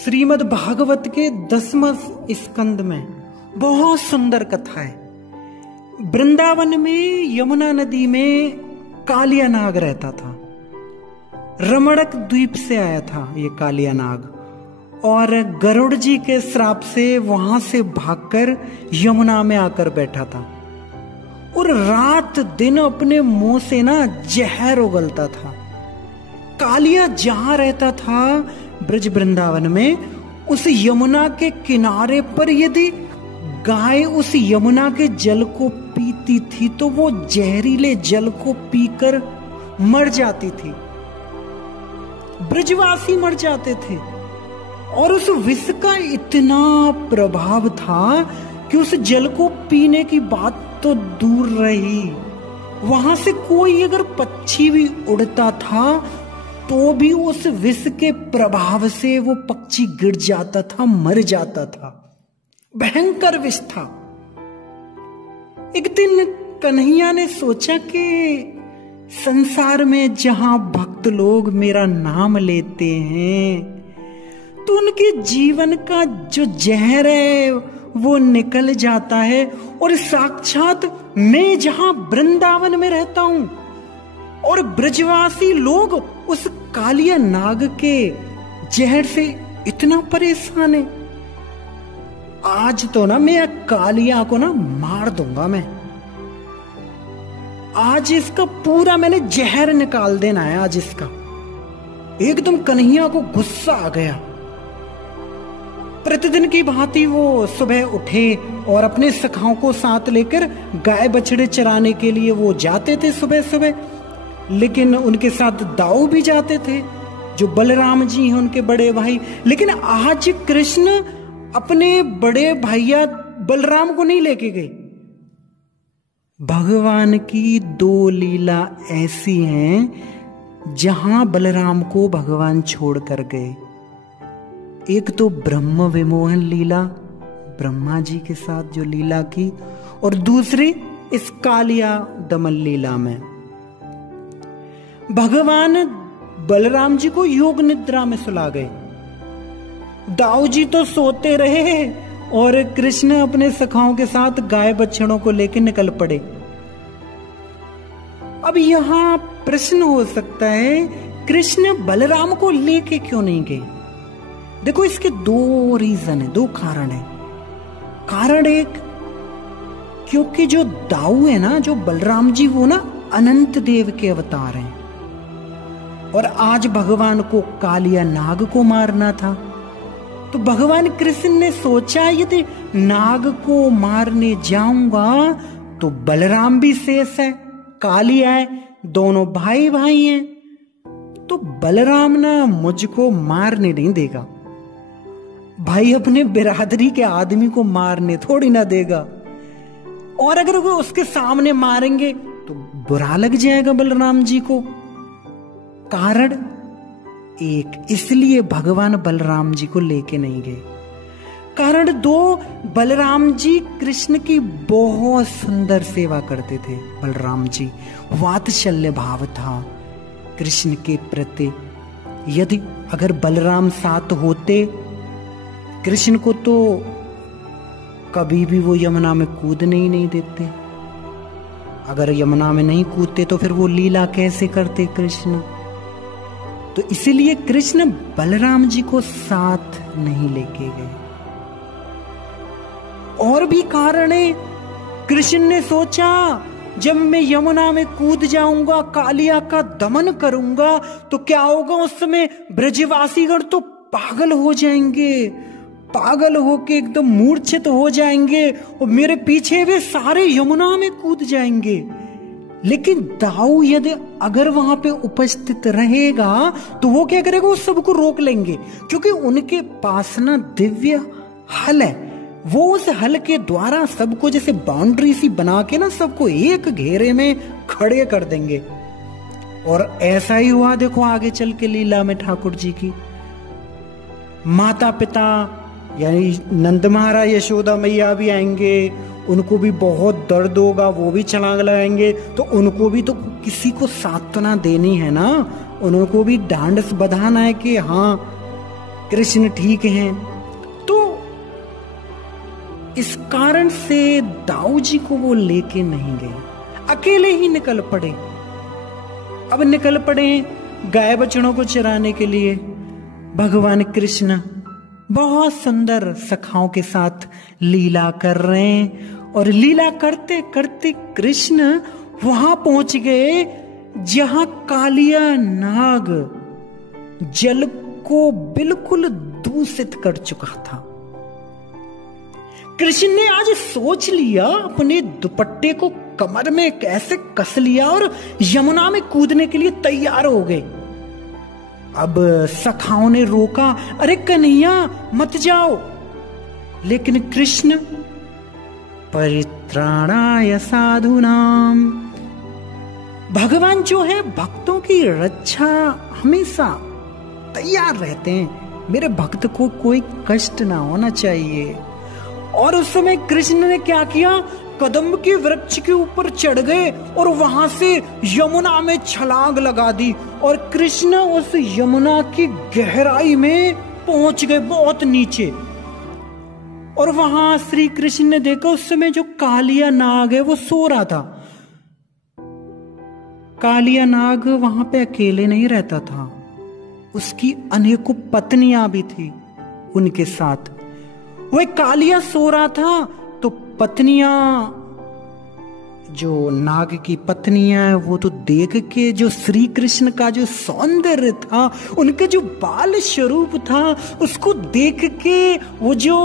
श्रीमद् भागवत के 10वें स्कंद में बहुत सुंदर कथा है। वृंदावन में यमुना नदी में कालिया नाग रहता था। रमणक द्वीप से आया था ये कालिया नाग और गरुड़ जी के श्राप से वहां से भागकर यमुना में आकर बैठा था और रात दिन अपने मुंह से ना जहर उगलता था। कालिया जहां रहता था ब्रज वृंदावन में, उस यमुना के किनारे पर यदि गाय उस यमुना के जल को पीती थी तो वो जहरीले जल को पीकर मर जाती थी। ब्रजवासी मर जाते थे और उस विष का इतना प्रभाव था कि उस जल को पीने की बात तो दूर रही, वहां से कोई अगर पक्षी भी उड़ता था तो भी उस विष के प्रभाव से वो पक्षी गिर जाता था, मर जाता था। भयंकर विष था। एक दिन कन्हैया ने सोचा कि संसार में जहां भक्त लोग मेरा नाम लेते हैं तो उनके जीवन का जो जहर है वो निकल जाता है, और साक्षात मैं जहां वृंदावन में रहता हूं और ब्रजवासी लोग उस कालिया नाग के जहर से इतना परेशान है, आज तो ना मैं कालिया को ना मार दूंगा। मैं आज इसका पूरा मैंने जहर निकाल देना है आज इसका। एकदम कन्हैया को गुस्सा आ गया। प्रतिदिन की भांति वो सुबह उठे और अपने सखाओं को साथ लेकर गाय बछड़े चराने के लिए वो जाते थे सुबह सुबह, लेकिन उनके साथ दाऊ भी जाते थे जो बलराम जी हैं उनके बड़े भाई। लेकिन आज कृष्ण अपने बड़े भैया बलराम को नहीं लेके गए। भगवान की दो लीला ऐसी हैं जहां बलराम को भगवान छोड़ कर गए। एक तो ब्रह्म विमोहन लीला, ब्रह्मा जी के साथ जो लीला की, और दूसरी इस कालिया दमन लीला में भगवान बलराम जी को योग निद्रा में सुला गए। दाऊ जी तो सोते रहे और कृष्ण अपने सखाओं के साथ गाय बछड़ों को लेकर निकल पड़े। अब यहां प्रश्न हो सकता है कृष्ण बलराम को लेके क्यों नहीं गए? देखो इसके दो रीजन है, दो कारण है। कारण एक, क्योंकि जो दाऊ है ना, जो बलराम जी, वो ना अनंत देव के अवतार हैं और आज भगवान को कालिया नाग को मारना था। तो भगवान कृष्ण ने सोचा यदि नाग को मारने जाऊंगा तो बलराम भी शेष है, कालिया है, दोनों भाई भाई हैं, तो बलराम ना मुझको मारने नहीं देगा। भाई अपने बिरादरी के आदमी को मारने थोड़ी ना देगा, और अगर वो उसके सामने मारेंगे तो बुरा लग जाएगा बलराम जी को। कारण एक, इसलिए भगवान बलराम जी को लेके नहीं गए। कारण दो, बलराम जी कृष्ण की बहुत सुंदर सेवा करते थे। बलराम जी वात्सल्य भाव था कृष्ण के प्रति। यदि अगर बलराम साथ होते कृष्ण को तो कभी भी वो यमुना में कूदने ही नहीं देते। अगर यमुना में नहीं कूदते तो फिर वो लीला कैसे करते कृष्ण? तो इसीलिए कृष्ण बलराम जी को साथ नहीं लेके गए। और भी कारण है। कृष्ण ने सोचा जब मैं यमुना में कूद जाऊंगा, कालिया का दमन करूंगा, तो क्या होगा? उस समय ब्रजवासीगण तो पागल हो जाएंगे, पागल होके एकदम मूर्छित हो जाएंगे और मेरे पीछे वे सारे यमुना में कूद जाएंगे। लेकिन दाऊ यदि अगर वहां पे उपस्थित रहेगा तो वो क्या करेगा? वो सबको रोक लेंगे, क्योंकि उनके पास ना दिव्य हल है। वो उस हल के द्वारा सबको जैसे बाउंड्री सी बना के ना सबको एक घेरे में खड़े कर देंगे। और ऐसा ही हुआ। देखो आगे चल के लीला में ठाकुर जी की माता पिता यानी नंद महाराज यशोदा मैया भी आएंगे, उनको भी बहुत दर्द होगा, वो भी छलांग लगाएंगे, तो उनको भी तो किसी को सांत्वना देनी है ना, उनको भी ढांढस बंधाना है कि हाँ कृष्ण ठीक हैं। तो इस कारण से दाऊ जी को वो लेके नहीं गए, अकेले ही निकल पड़े। अब निकल पड़े गाय बछड़ों को चराने के लिए। भगवान कृष्ण बहुत सुंदर सखाओं के साथ लीला कर रहे हैं, और लीला करते करते कृष्ण वहां पहुंच गए जहां कालिया नाग जल को बिल्कुल दूषित कर चुका था। कृष्ण ने आज सोच लिया, अपने दुपट्टे को कमर में कैसे कस लिया और यमुना में कूदने के लिए तैयार हो गए। अब सखाओं ने रोका, अरे कन्हैया मत जाओ, लेकिन कृष्ण परित्राणाय साधूनाम, भगवान जो है भक्तों की रक्षा हमेशा तैयार रहते हैं, मेरे भक्त को कोई कष्ट ना होना चाहिए। और उस समय कृष्ण ने क्या किया, कदम्ब के वृक्ष के ऊपर चढ़ गए और वहां से यमुना में छलांग लगा दी, और कृष्ण उस यमुना की गहराई में पहुंच गए, बहुत नीचे। और वहां श्री कृष्ण ने देखा उस समय जो कालिया नाग है वो सो रहा था। कालिया नाग वहां पे अकेले नहीं रहता था, उसकी अनेकों पत्नियां भी थी उनके साथ। वह कालिया सो रहा था तो पत्नियां, जो नाग की पत्नियां हैं, वो तो देख के जो श्री कृष्ण का जो सौंदर्य था, उनके जो बाल स्वरूप था, उसको देख के वो जो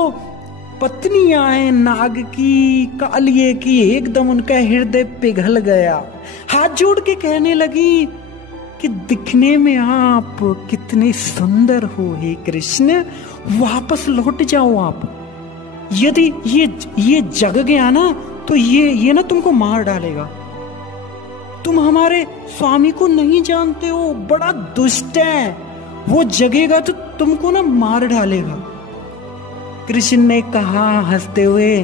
पत्नियां हैं नाग की, कालिये की, एकदम उनका हृदय पिघल गया। हाथ जोड़ के कहने लगी कि दिखने में आप कितने सुंदर हो हे कृष्ण, वापस लौट जाओ आप। यदि ये जग गया ना तो ये ना तुमको मार डालेगा। तुम हमारे स्वामी को नहीं जानते हो, बड़ा दुष्ट है, वो जगेगा तो तुमको ना मार डालेगा। कृष्ण ने कहा हंसते हुए,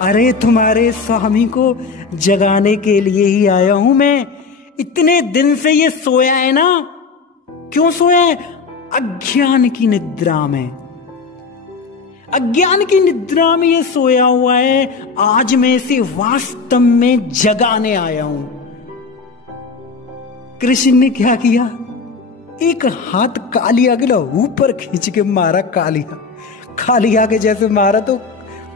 अरे तुम्हारे स्वामी को जगाने के लिए ही आया हूं मैं। इतने दिन से ये सोया है ना, क्यों सोया है? अज्ञान की निद्रा में, अज्ञान की निद्रा में ये सोया हुआ है। आज मैं इसे वास्तव में जगाने आया हूं। कृष्ण ने क्या किया, एक हाथ कालिया के ऊपर खींच के मारा। कालिया के जैसे मारा तो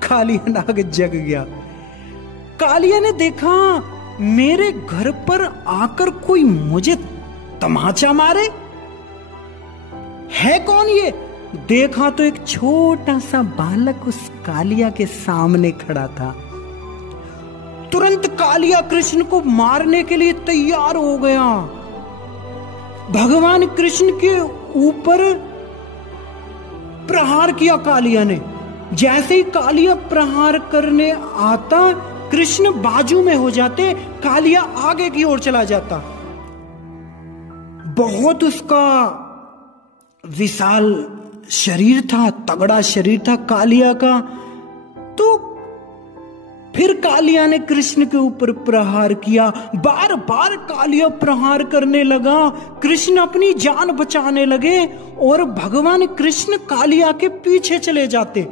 कालिया नाग जग गया। कालिया ने देखा मेरे घर पर आकर कोई मुझे तमाचा मारे, है कौन ये? देखा तो एक छोटा सा बालक उस कालिया के सामने खड़ा था। तुरंत कालिया कृष्ण को मारने के लिए तैयार हो गया। भगवान कृष्ण के ऊपर प्रहार किया कालिया ने। जैसे ही कालिया प्रहार करने आता, कृष्ण बाजू में हो जाते, कालिया आगे की ओर चला जाता। बहुत उसका विशाल शरीर था, तगड़ा शरीर था कालिया का। तो फिर कालिया ने कृष्ण के ऊपर प्रहार किया। बार बार कालिया प्रहार करने लगा। कृष्ण अपनी जान बचाने लगे और भगवान कृष्ण कालिया के पीछे चले जाते।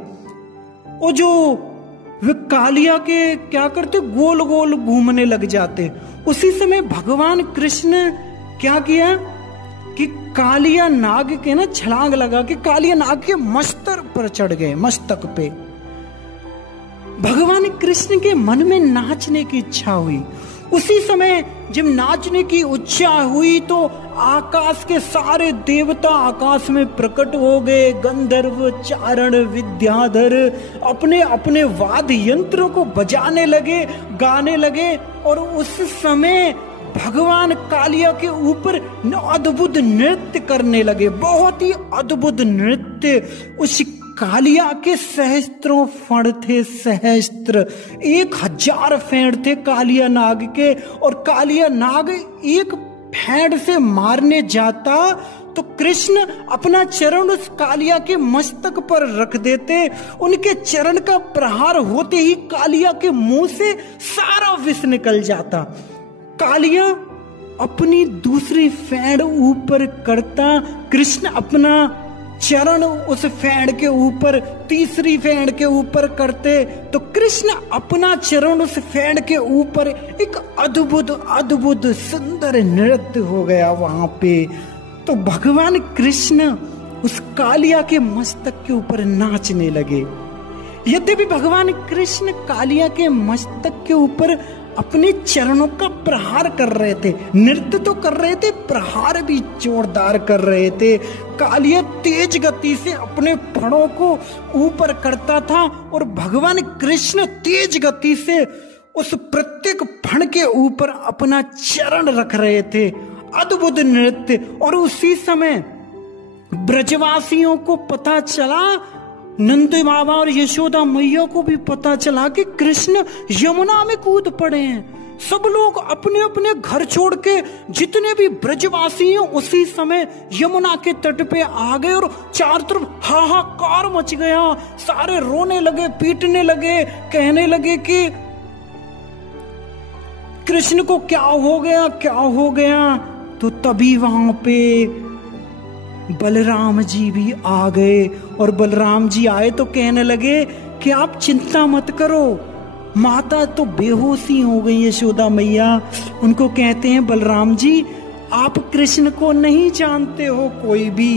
और जो वे कालिया के क्या करते, गोल गोल घूमने लग जाते। उसी समय भगवान कृष्ण क्या किया कि कालिया नाग के ना छलांग लगा के कालिया नाग के मस्तक पर चढ़ गए, मस्तक पे। भगवान कृष्ण के मन में नाचने की इच्छा हुई। उसी समय जब नाचने की इच्छा हुई तो आकाश के सारे देवता आकाश में प्रकट हो गए। गंधर्व, चारण, विद्याधर अपने अपने वाद्य यंत्रों को बजाने लगे, गाने लगे। और उस समय भगवान कालिया के ऊपर अद्भुत नृत्य करने लगे, बहुत ही अद्भुत नृत्य। उस कालिया के सहस्त्रों फण थे, सहस्त्र 1000 फेंड थे कालिया नाग के। और कालिया नाग एक फेंड से मारने जाता तो कृष्ण अपना चरण उस कालिया के मस्तक पर रख देते। उनके चरण का प्रहार होते ही कालिया के मुंह से सारा विष निकल जाता। कालिया अपनी दूसरी फेंड ऊपर करता, कृष्ण अपना चरण उस फेंड़ के ऊपर, तीसरी फेंड़ के ऊपर करते तो कृष्ण अपना चरण उस फेंड़ के ऊपर, एक अद्भुत अद्भुत सुंदर नृत्य हो गया वहां पे। तो भगवान कृष्ण उस कालिया के मस्तक के ऊपर नाचने लगे। यद्यपि भगवान कृष्ण कालिया के मस्तक के ऊपर अपने चरणों का प्रहार कर रहे थे, नृत्य तो कर रहे थे, प्रहार भी जोरदार कर रहे थे। कालिया तेज गति से अपने फणों को ऊपर करता था और भगवान कृष्ण तेज गति से उस प्रत्येक फण के ऊपर अपना चरण रख रहे थे। अद्भुत नृत्य। और उसी समय ब्रजवासियों को पता चला, नंद बाबा और यशोदा मैया को भी पता चला कि कृष्ण यमुना में कूद पड़े हैं। सब लोग अपने अपने घर छोड़ के, जितने भी ब्रजवासी हैं, उसी समय यमुना के तट पे आ गए और चारों तरफ हाहाकार मच गया। सारे रोने लगे, पीटने लगे, कहने लगे कि कृष्ण को क्या हो गया, क्या हो गया। तो तभी वहां पे बलराम जी भी आ गए और बलराम जी आए तो कहने लगे कि आप चिंता मत करो, माता तो बेहोशी हो गई यशोदा मैया। उनको कहते हैं बलराम जी, आप कृष्ण को नहीं जानते हो कोई भी।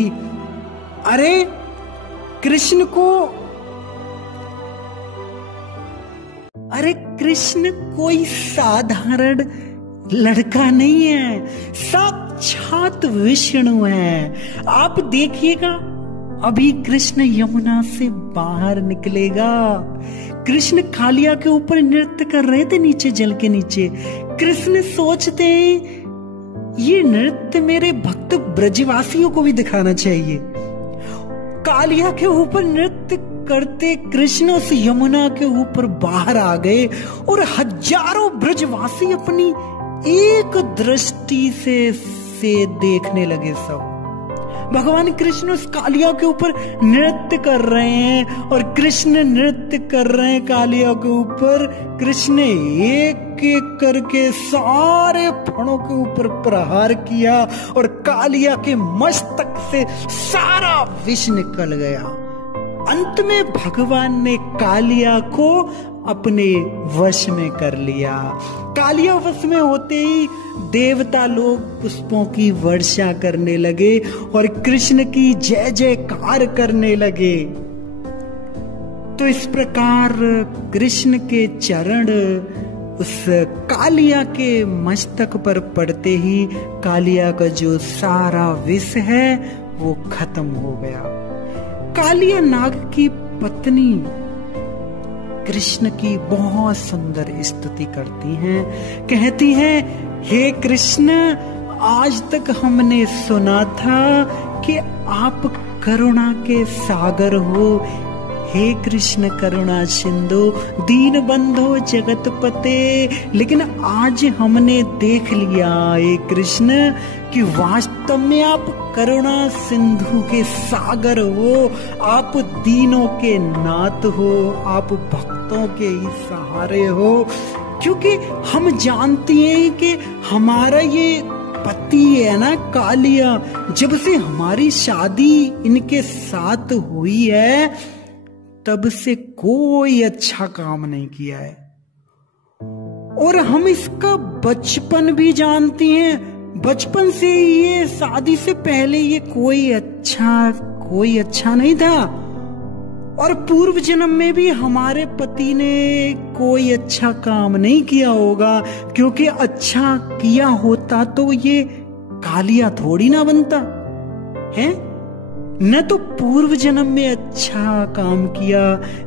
अरे कृष्ण कोई साधारण लड़का नहीं है, साक्षात विष्णु है। आप देखिएगा, अभी कृष्ण यमुना से बाहर निकलेगा। कृष्ण कालिया के ऊपर नृत्य कर रहे थे नीचे, जल के नीचे। कृष्ण सोचते ये नृत्य मेरे भक्त ब्रजवासियों को भी दिखाना चाहिए। कालिया के ऊपर नृत्य करते कृष्ण उस यमुना के ऊपर बाहर आ गए और हजारों ब्रजवासी अपनी एक दृष्टि से देखने लगे। सब भगवान कृष्ण उस कालिया के ऊपर नृत्य कर रहे हैं और कृष्ण नृत्य कर रहे हैं कालिया के ऊपर। कृष्ण एक एक करके सारे फणों के ऊपर प्रहार किया और कालिया के मस्तक से सारा विष निकल गया। अंत में भगवान ने कालिया को अपने वश में कर लिया। कालिया वश में होते ही देवता लोग पुष्पों की वर्षा करने लगे और कृष्ण की जय जयकार करने लगे। तो इस प्रकार कृष्ण के चरण उस कालिया के मस्तक पर पड़ते ही कालिया का जो सारा विष है वो खत्म हो गया। कालिया नाग की पत्नी कृष्ण की बहुत सुंदर स्तुति करती हैं, कहती हैं, हे कृष्ण, आज तक हमने सुना था कि आप करुणा के सागर हो। हे कृष्ण करुणा सिंधु दीन बंधो जगत पते, लेकिन आज हमने देख लिया हे कृष्ण कि वास्तव में आप करुणा सिंधु के सागर हो, आप दीनों के नाथ हो, आप भक्तों के ही सहारे हो। क्योंकि हम जानते हैं कि हमारा ये पति है ना कालिया, जब से हमारी शादी इनके साथ हुई है तब से कोई अच्छा काम नहीं किया है और हम इसका बचपन भी जानती हैं। बचपन से ये, शादी से पहले ये कोई अच्छा नहीं था और पूर्व जन्म में भी हमारे पति ने कोई अच्छा काम नहीं किया होगा, क्योंकि अच्छा किया होता तो ये कालिया थोड़ी ना बनता है। न तो पूर्व जन्म में अच्छा काम किया,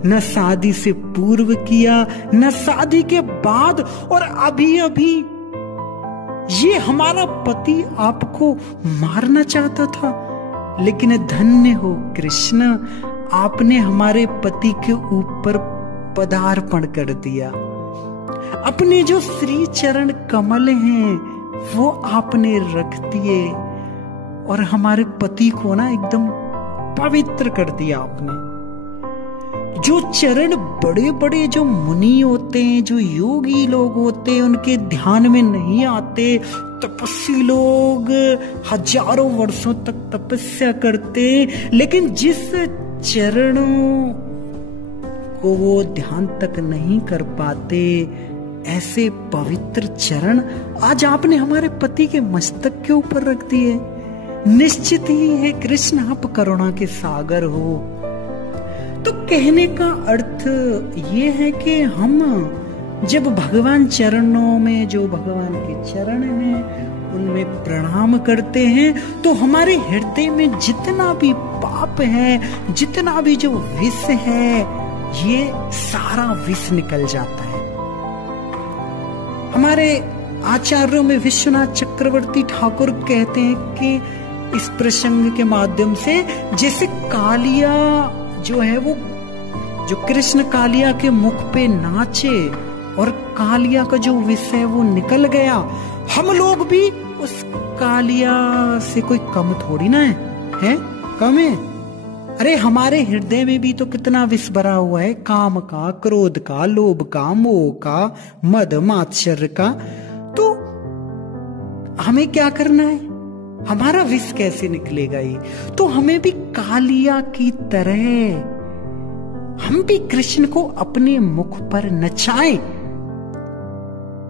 न शादी से पूर्व किया, न शादी के बाद, और अभी अभी ये हमारा पति आपको मारना चाहता था। लेकिन धन्य हो कृष्ण, आपने हमारे पति के ऊपर पदार्पण कर दिया। अपने जो श्री चरण कमल हैं वो आपने रख दिए और हमारे पति को ना एकदम पवित्र कर दिया आपने। जो चरण बड़े बड़े जो मुनि होते हैं, जो योगी लोग होते हैं, उनके ध्यान में नहीं आते। तपस्वी लोग हजारों वर्षों तक तपस्या करते, लेकिन जिस चरणों को वो ध्यान तक नहीं कर पाते, ऐसे पवित्र चरण आज आपने हमारे पति के मस्तक के ऊपर रख दिए। निश्चित ही है कृष्ण आप करुणा के सागर हो। तो कहने का अर्थ ये है कि हम जब भगवान चरणों में, जो भगवान के चरण हैं, उनमें प्रणाम करते हैं, तो हमारे हृदय में जितना भी पाप है, जितना भी जो विष है, ये सारा विष निकल जाता है। हमारे आचार्यों में विश्वनाथ चक्रवर्ती ठाकुर कहते हैं कि इस प्रसंग के माध्यम से, जैसे कालिया जो है वो, जो कृष्ण कालिया के मुख पे नाचे और कालिया का जो विष है वो निकल गया, हम लोग भी उस कालिया से कोई कम थोड़ी ना है? कम है? अरे हमारे हृदय में भी तो कितना विष भरा हुआ है, काम का, क्रोध का, लोभ का, मोह का, मद मात्सर्य का। तो हमें क्या करना है? हमारा विष कैसे निकलेगा? ये तो हमें भी कालिया की तरह हम भी कृष्ण को अपने मुख पर नचाएं।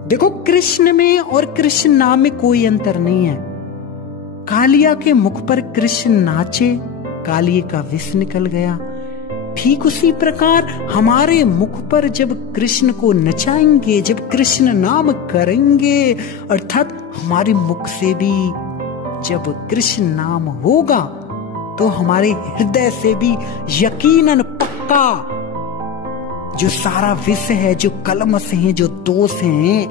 देखो, कृष्ण में और कृष्ण नाम में कोई अंतर नहीं है। कालिया के मुख पर कृष्ण नाचे, कालिए का विष निकल गया। ठीक उसी प्रकार हमारे मुख पर जब कृष्ण को नचाएंगे, जब कृष्ण नाम करेंगे, अर्थात हमारे मुख से भी जब कृष्ण नाम होगा, तो हमारे हृदय से भी यकीनन पक्का जो सारा विष है, जो कलमश है, जो दोष हैं,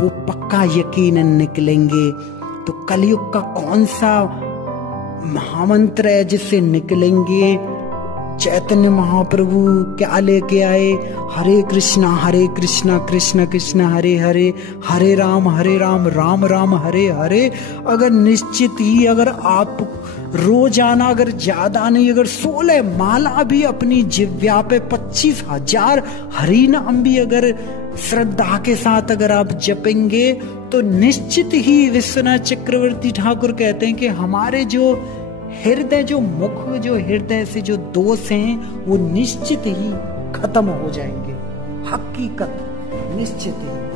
वो पक्का यकीनन निकलेंगे। तो कलयुग का कौन सा महामंत्र है जिससे निकलेंगे? चैतन्य महाप्रभु क्या लेके आए? हरे कृष्णा कृष्ण कृष्ण हरे हरे, हरे राम राम राम हरे हरे। अगर निश्चित ही, अगर आप रोजाना, अगर ज्यादा नहीं, अगर 16 माला भी अपनी जिह्वा पे 25,000 हरि नाम भी अगर श्रद्धा के साथ अगर आप जपेंगे, तो निश्चित ही विश्वनाथ चक्रवर्ती ठाकुर कहते हैं कि हमारे जो हृदय, जो मुख, जो हृदय से जो दोष हैं, वो निश्चित ही खत्म हो जाएंगे। हकीकत निश्चित ही।